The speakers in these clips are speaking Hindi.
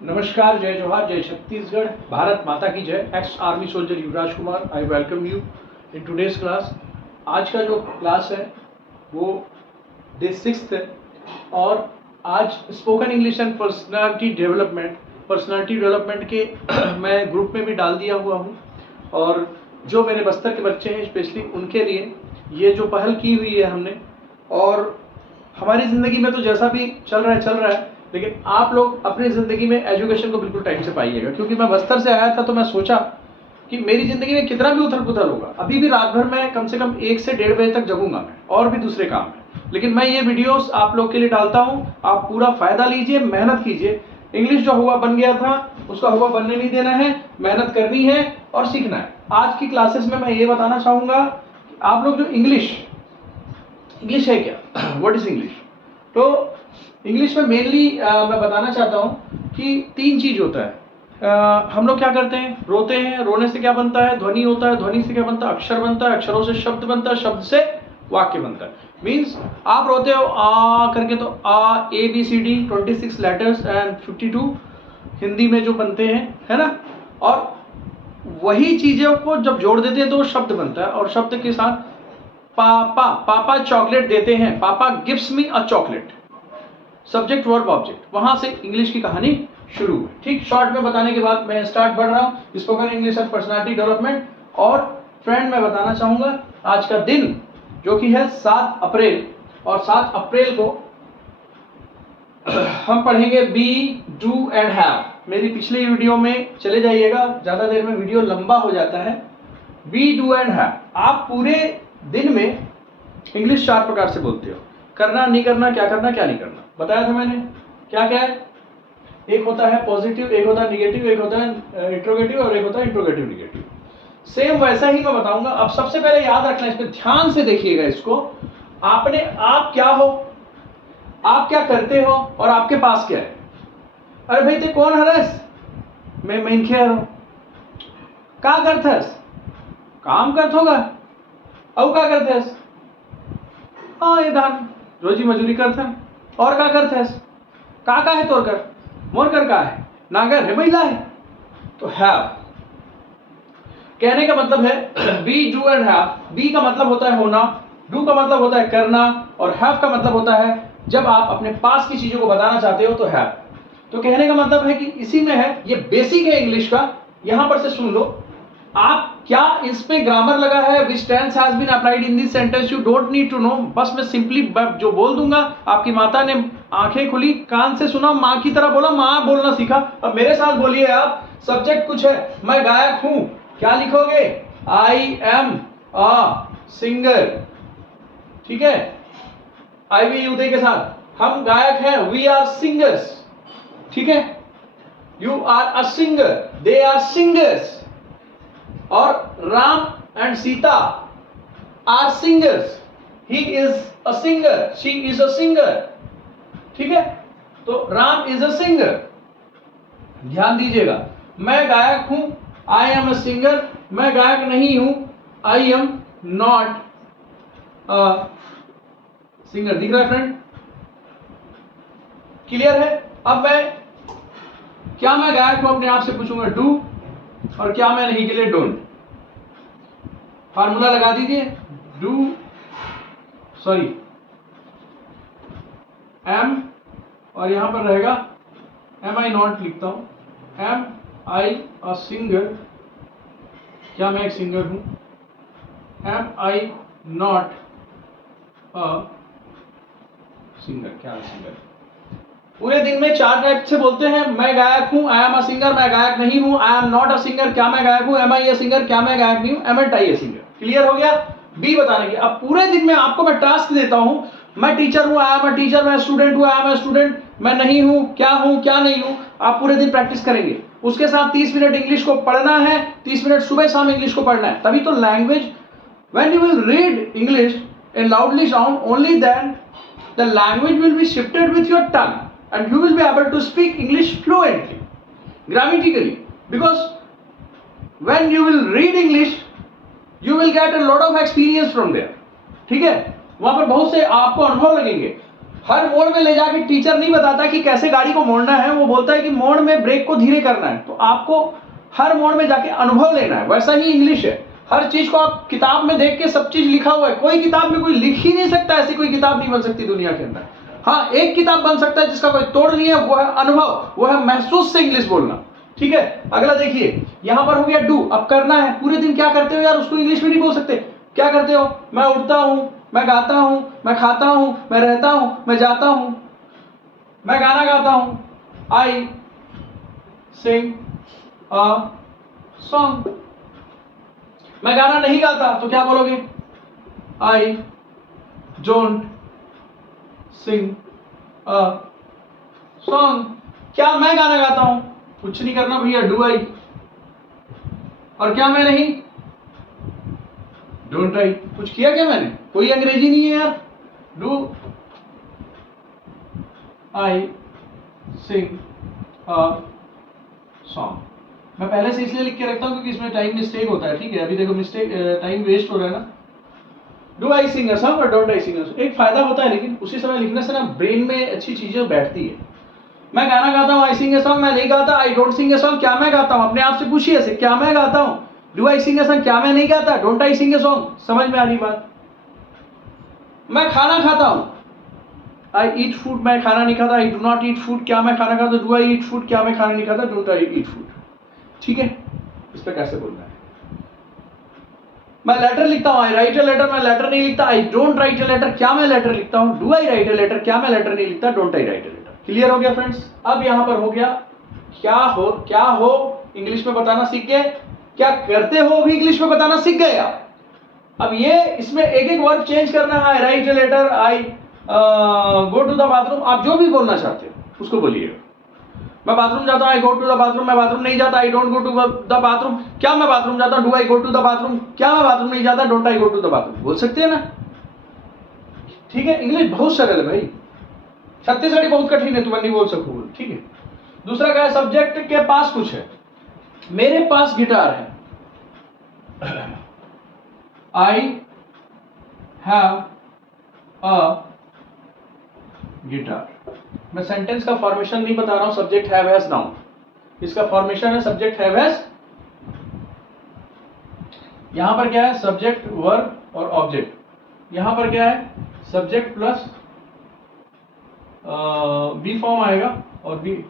नमस्कार, जय जोहार, जय छत्तीसगढ़, भारत माता की जय। Ex army soldier Yuvraj Kumar, I welcome you in today's class. आज का जो क्लास है वो डे 6 है और आज spoken English and personality development के मैं ग्रुप में भी डाल दिया हुआ हूँ और जो मेरे बस्तर के बच्चे हैं स्पेशली उनके लिए ये जो पहल की हुई है हमने। और हमारी ज़िंदगी में तो जैसा भी चल रहा है, लेकिन आप लोग अपनी ज़िंदगी में एजुकेशन को बिल्कुल टाइम से पाइएगा, क्योंकि मैं बस्तर से आया था तो मैं सोचा कि मेरी ज़िंदगी में कितना भी उथल पुथल होगा, अभी भी रात भर में कम से कम 1 से 1:30 बजे तक जगूंगा मैं, और भी दूसरे काम है, लेकिन मैं ये वीडियोस आप लोग के लिए डालता हूँ। आप पूरा फ़ायदा लीजिए, मेहनत कीजिए। इंग्लिश जो हुआ बन गया था उसका हुआ बनने नहीं देना है, मेहनत करनी है और सीखना है। आज की क्लासेस में मैं ये बताना चाहूँगा कि आप लोग जो इंग्लिश है क्या, व्हाट इज इंग्लिश। तो इंग्लिश में मेनली मैं बताना चाहता हूँ कि 3 चीज़ होता है। हम लोग क्या करते हैं, रोते हैं, रोने से क्या बनता है, ध्वनि होता है, ध्वनि से क्या बनता है, अक्षर बनता है, अक्षरों से शब्द बनता है, शब्द से वाक्य बनता है। मीन्स आप रोते हो आ करके तो आ ABCD 26 लेटर्स एंड 52 हिंदी में जो बनते हैं, है ना। और वही चीज़ों को जब जोड़ देते हैं तो वो शब्द बनता है, और शब्द के साथ पापा चॉकलेट देते हैं, पापा गिव्स मी अ चॉकलेट, सब्जेक्ट वर्ब ऑब्जेक्ट, वहां से इंग्लिश की कहानी शुरू हुई। ठीक, शॉर्ट में बताने के बाद मैं स्टार्ट बढ़ रहा हूं spoken English and personality development. और फ्रेंड मैं बताना चाहूंगा आज का दिन जो कि है 7 अप्रैल, और 7 अप्रैल को हम पढ़ेंगे बी डू एंड हैव। मेरी पिछली वीडियो में चले जाइएगा, ज्यादा देर में वीडियो लंबा हो जाता है। बी डू एंड हैव, आप पूरे दिन में इंग्लिश 4 प्रकार से बोलते हो, करना नहीं करना, क्या करना क्या नहीं करना, बताया था मैंने क्या क्या है। एक होता है पॉजिटिव, एक होता है निगेटिव, एक होता है इंट्रोगेटिव और एक होता है इंट्रोगेटिव निगेटिव। सेम वैसा ही मैं बताऊंगा। अब सबसे पहले याद रखना, इस पे ध्यान से देखिएगा इसको। आप क्या हो, आप क्या करते हो और आपके पास क्या है। अरे भाई ते कौन हरस, मैं मेनखे हूं, का करथस, काम करत होगा, और का करथस, हाँ ये धान रोजी मजूरी करते हैं, और का करते हैं, का है तोर कर, मोर कर का है, नागर है, महिला है। तो हैव कहने का मतलब है be do and have. Be का मतलब होता है होना, डू का मतलब होता है करना, और हैव का मतलब होता है जब आप अपने पास की चीजों को बताना चाहते हो तो हैव। तो कहने का मतलब है कि इसी में है, ये बेसिक है इंग्लिश का। यहां पर से सुन लो, आप क्या इसमें ग्रामर लगा है, which tense has been applied in this sentence, you don't need to know. बस मैं सिंपली जो बोल दूंगा, आपकी माता ने आंखें खुली, कान से सुना, माँ की तरह बोला, माँ बोलना सीखा। अब मेरे साथ बोलिए आप, सब्जेक्ट कुछ है, मैं गायक हूं, क्या लिखोगे, आई एम अ सिंगर। ठीक है, आई वी उदय के साथ, हम गायक हैं, वी आर सिंगर्स। ठीक है, you are a singer, they are singers. और Ram and Sita are singers, he is a singer, she is a singer. ठीक है, तो राम इज अ सिंगर। ध्यान दीजिएगा, मैं गायक हूं, आई एम अ सिंगर, मैं गायक नहीं हूं, I am not a singer. दिख रहा है फ्रेंड, क्लियर है। अब क्या मैं गायक हूं अपने आप से पूछूंगा डू, और क्या मैं नहीं के लिए डोंट। फार्मूला लगा दीजिए, डू सॉरी एम, और यहां पर रहेगा एम आई नॉट, लिखता हूं एम आई अ सिंगर, क्या मैं एक सिंगर हूं, am I not a singer, क्या है सिंगर। पूरे दिन में 4 टाइप से बोलते हैं, मैं गायक हूं, आई एम अ सिंगर, मैं गायक नहीं हूं, I am not a singer, क्या मैं गायक हूं, एम आई ए सिंगर, क्या मैं गायक नहीं हूं, am ain't I a singer. Clear हो गया बी बताने की। अब पूरे दिन में आपको मैं टास्क देता हूं, मैं टीचर हूं, आई एम अ टीचर, मैं स्टूडेंट हूं, आई एम अ स्टूडेंट, मैं नहीं हूं, क्या नहीं हूं। आप पूरे दिन प्रैक्टिस करेंगे, उसके साथ 30 मिनट इंग्लिश को पढ़ना है, 30 मिनट सुबह शाम इंग्लिश को पढ़ना है, तभी तो language, when you will read English in loudly sound, only then the language will be shifted with your tongue and you will be able to speak English fluently, grammatically. Because when you will read English, you will get a lot of experience from there. ठीक है, वहां पर बहुत से आपको अनुभव लगेंगे। हर मोड़ में ले जाके टीचर नहीं बताता कि कैसे गाड़ी को मोड़ना है, वो बोलता है कि मोड़ में ब्रेक को धीरे करना है। तो आपको हर मोड़ में जाके अनुभव लेना है। वैसा ही इंग्लिश है, हर चीज को आप किताब में देख के सब चीज लिखा हुआ है, कोई किताब में कोई लिख ही नहीं सकता, ऐसी कोई किताब नहीं बन सकती दुनिया के अंदर। हाँ, एक किताब बन सकता है जिसका कोई तोड़ नहीं है, वो है अनुभव, वो है महसूस से इंग्लिश बोलना। ठीक है, अगला देखिए, यहां पर हो गया डू। अब करना है, पूरे दिन क्या करते हो यार, उसको इंग्लिश में नहीं बोल सकते। क्या करते हो? मैं उठता हूं, मैं गाता हूं, मैं खाता हूं, मैं रहता हूं, मैं जाता हूं, मैं गाना गाता हूं। आई सिंग अ सॉन्ग। मैं गाना नहीं गाता तो क्या बोलोगे? I don't sing a song. क्या मैं गाना गाता हूं? कुछ नहीं करना भैया, डू आई। और क्या मैं नहीं? Don't I. कुछ किया क्या मैंने? कोई अंग्रेजी नहीं है यार। Do I sing a song. मैं पहले से इसलिए लिख के रखता हूं क्योंकि इसमें टाइम मिस्टेक होता है। ठीक है, अभी देखो मिस्टेक, टाइम वेस्ट हो रहा है ना। Do I sing a song और don't I sing a song, एक फायदा होता है, लेकिन उसी समय लिखने से ना ब्रेन में अच्छी चीजें बैठती है। मैं गाना गाता हूँ, आई सिंग ए सॉन्ग। मैं नहीं गाता, I don't sing a song. क्या मैं गाता हूँ? अपने आप से पूछिए ऐसे, क्या मैं गाता हूँ? Do I sing a song. क्या मैं नहीं गाता? Don't I sing a song. समझ में आ रही बात? मैं खाना खाता हूँ, आई ईट फूड। मैं खाना नहीं खाता, I do not eat food. क्या मैं खाना खाता? Do I eat food. क्या मैं खाना नहीं खाता? Don't I eat food. ठीक है, इस पर कैसे बोलना है? मैं लेटर लिखता हूँ, आई राइट ए लेटर। मैं लेटर नहीं लिखता, I don't write a letter. क्या मैं लेटर लिखता हूँ? Do I write a letter. क्या मैं लेटर नहीं लिखता? Don't I write a letter. Clear हो गया फ्रेंड्स? अब यहां पर हो गया क्या हो इंग्लिश में बताना सीख गए, क्या करते हो भी इंग्लिश में बताना सीख गए आप। अब ये इसमें एक एक वर्ड चेंज करना है। I write a letter, I go to the bathroom. आप जो भी बोलना चाहते हो उसको बोलिएगा। मैं बाथरूम जाता हूँ, I go to the bathroom. मैं बाथरूम नहीं जाता, I don't go to the bathroom. क्या मैं बाथरूम जाता हूँ? Do I go to the bathroom. क्या मैं बाथरूम नहीं जाता? Don't I go to the bathroom. बोल सकते हैं ना? ठीक है, इंग्लिश बहुत सरल है भाई, छत्तीसगढ़ी बहुत कठिन है, तुम्हें नहीं बोल सकूँ। ठीक है, दूसरा क्या है? सब्जेक्ट के पास कुछ है। मेरे पास गिटार है, आई हैव अ गिटार। मैं सेंटेंस का फॉर्मेशन नहीं बता रहा हूं, सब्जेक्ट हैव हैज नाउन। इसका फॉर्मेशन है सब्जेक्ट हैव हैज। यहां पर क्या है? सब्जेक्ट वर्ब और ऑब्जेक्ट। यहां पर क्या है? सब्जेक्ट प्लस बी फॉर्म आएगा, और बी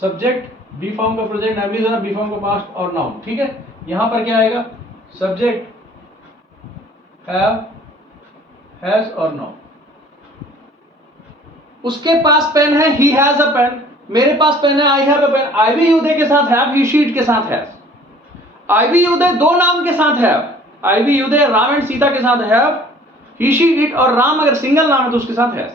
सब्जेक्ट, बी फॉर्म का प्रेजेंट, बी फॉर्म का पास्ट और नाउन। ठीक है, यहां पर क्या आएगा? सब्जेक्ट हैव हैज और नाउन। उसके पास पेन है, ही हैज अ पेन। मेरे पास पेन है, I have a pen. I we you they के साथ हैव, ही शीट के साथ has. I we you they दो नाम के साथ have. I we you they Ram and Sita के साथ हैव, ही शी इट और राम अगर सिंगल नाम है तो उसके साथ हैज।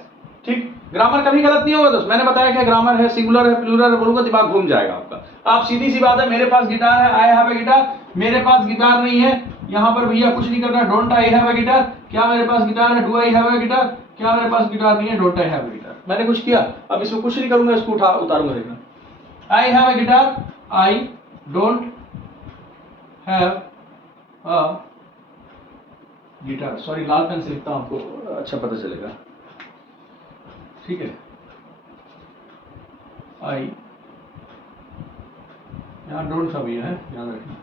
ठीक, ग्रामर कभी गलत नहीं होगा। दोस्त मैंने बताया क्या ग्रामर है, सिंगुलर है, प्लूरल है, बोलूंगा दिमाग घूम जाएगा आपका। आप सीधी सी बात है, मेरे पास गिटार है, आई हैव अ गिटार। मेरे पास गिटार नहीं है, यहां पर भैया कुछ नहीं करना, don't I have a guitar. क्या मेरे पास गिटार है? Do I have a guitar. क्या मेरे पास गिटार नहीं है? Don't I have a guitar. मैंने कुछ किया, अब इसमें कुछ नहीं करूंगा, इसको उतारूंगा। देखना, I have a guitar, I don't have a guitar. Sorry, लाल पेन से लिखता हूं, आपको अच्छा पता चलेगा। ठीक है, आई, यहाँ डोंट का भी है, ध्यान रखना।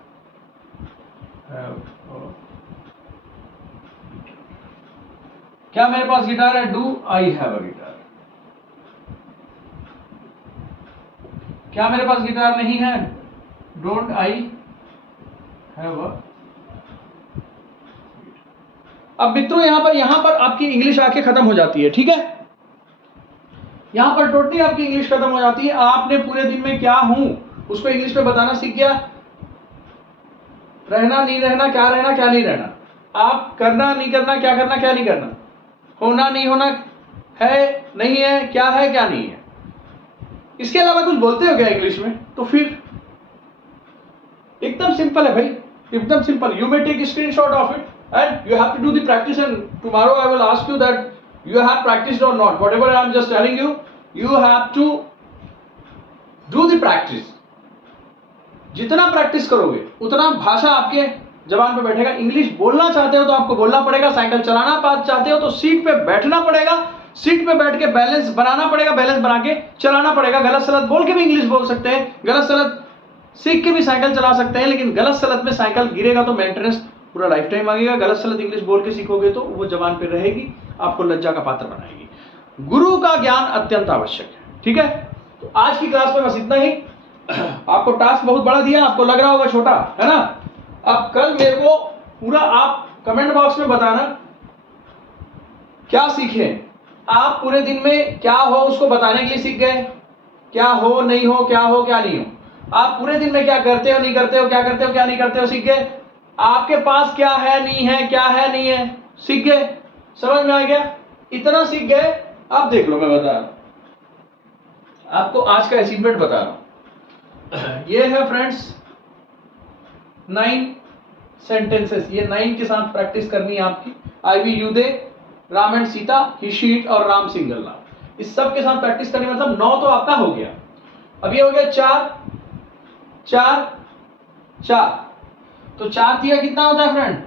क्या मेरे पास गिटार है? Do I have a guitar. क्या मेरे पास गिटार नहीं है? डोंट आई हैव अ। अब मित्रों यहां पर आपकी इंग्लिश आके खत्म हो जाती है। ठीक है, यहां पर टोटली आपकी इंग्लिश खत्म हो जाती है। आपने पूरे दिन में क्या हूं उसको इंग्लिश में बताना सीख गया। रहना नहीं रहना, क्या रहना क्या नहीं रहना, आप करना नहीं करना, क्या करना क्या नहीं करना, होना नहीं होना, है नहीं है, क्या है क्या नहीं है। इसके अलावा कुछ बोलते हो क्या इंग्लिश में? तो फिर एकदम सिंपल है भाई, एकदम simple. You may take screenshot of it and you have to do the practice, and tomorrow I will ask you that you have practiced or not. Whatever I am just telling you, you have to do the practice. जितना प्रैक्टिस करोगे उतना भाषा आपके जबान पे बैठेगा। इंग्लिश बोलना चाहते हो तो आपको बोलना पड़ेगा, साइकिल चलाना चाहते हो तो सीट पे बैठना पड़ेगा, सीट पे बैठ के बैलेंस बनाना पड़ेगा, बैलेंस बना के चलाना पड़ेगा। गलत सलत बोल के भी इंग्लिश बोल सकते हैं, गलत सलत सीख के भी साइकिल चला सकते हैं, लेकिन गलत सलत में साइकिल गिरेगा तो मेंटेनेंस पूरा लाइफ टाइम मांगेगा। गलत सलत इंग्लिश बोल के सीखोगे तो वो जबान पे रहेगी, आपको लज्जा का पात्र बनाएगी। गुरु का ज्ञान अत्यंत आवश्यक है, ठीक है। तो आज की क्लास में बस इतना ही। आपको टास्क बहुत बड़ा दिया, आपको लग रहा होगा छोटा, है ना। अब कल मेरे को पूरा आप कमेंट बॉक्स में बताना क्या सीखे आप। पूरे दिन में क्या हो उसको बताने के लिए सीख गए, क्या हो नहीं हो, क्या हो क्या नहीं हो। आप पूरे दिन में क्या करते हो नहीं करते हो, क्या करते हो क्या नहीं करते हो, सीख गए। आपके पास क्या है नहीं है, क्या है नहीं है, सीख गए। समझ में आ गया, इतना सीख गए। अब देख लो, मैं बता रहा हूं आपको, आज का अचीवमेंट बता रहा हूं। ये है फ्रेंड्स 9 सेंटेंसेस, ये 9 के साथ प्रैक्टिस करनी है आपकी। I we you they, Ram and Sita, he she और राम सिंगल नाम, इस सब के साथ प्रैक्टिस करनी। मतलब 9 तो आपका हो गया। अब ये हो गया 4 4 4, तो 4 दिया कितना होता है फ्रेंड,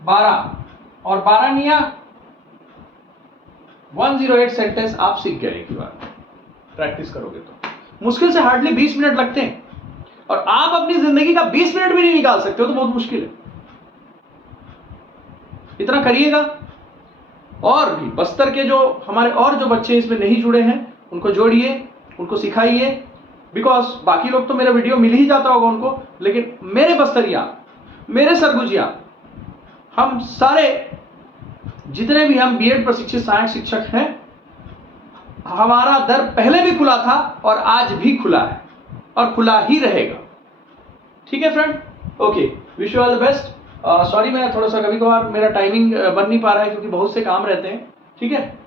12, और 12 निया 108 सेंटेंस आप सीख गए एक बार प्रैक्टिस करोगे तो। मुश्किल से हार्डली 20 मिनट लगते हैं, और आप अपनी जिंदगी का 20 मिनट भी नहीं निकाल सकते हो तो बहुत मुश्किल है। इतना करिएगा। और भी बस्तर के जो हमारे और जो बच्चे इसमें नहीं जुड़े हैं उनको जोड़िए, उनको सिखाइए। बिकॉज बाकी लोग तो मेरा वीडियो मिल ही जाता होगा उनको, लेकिन मेरे बस्तरिया, मेरे सरगुजिया, हम सारे जितने भी हम बीएड प्रशिक्षित सहायक शिक्षक हैं, हमारा दर पहले भी खुला था और आज भी खुला है और खुला ही रहेगा। ठीक है friend, okay, wish you all the best. Sorry मैं थोड़ा सा कभी कभार मेरा टाइमिंग बन नहीं पा रहा है क्योंकि बहुत से काम रहते हैं, ठीक है।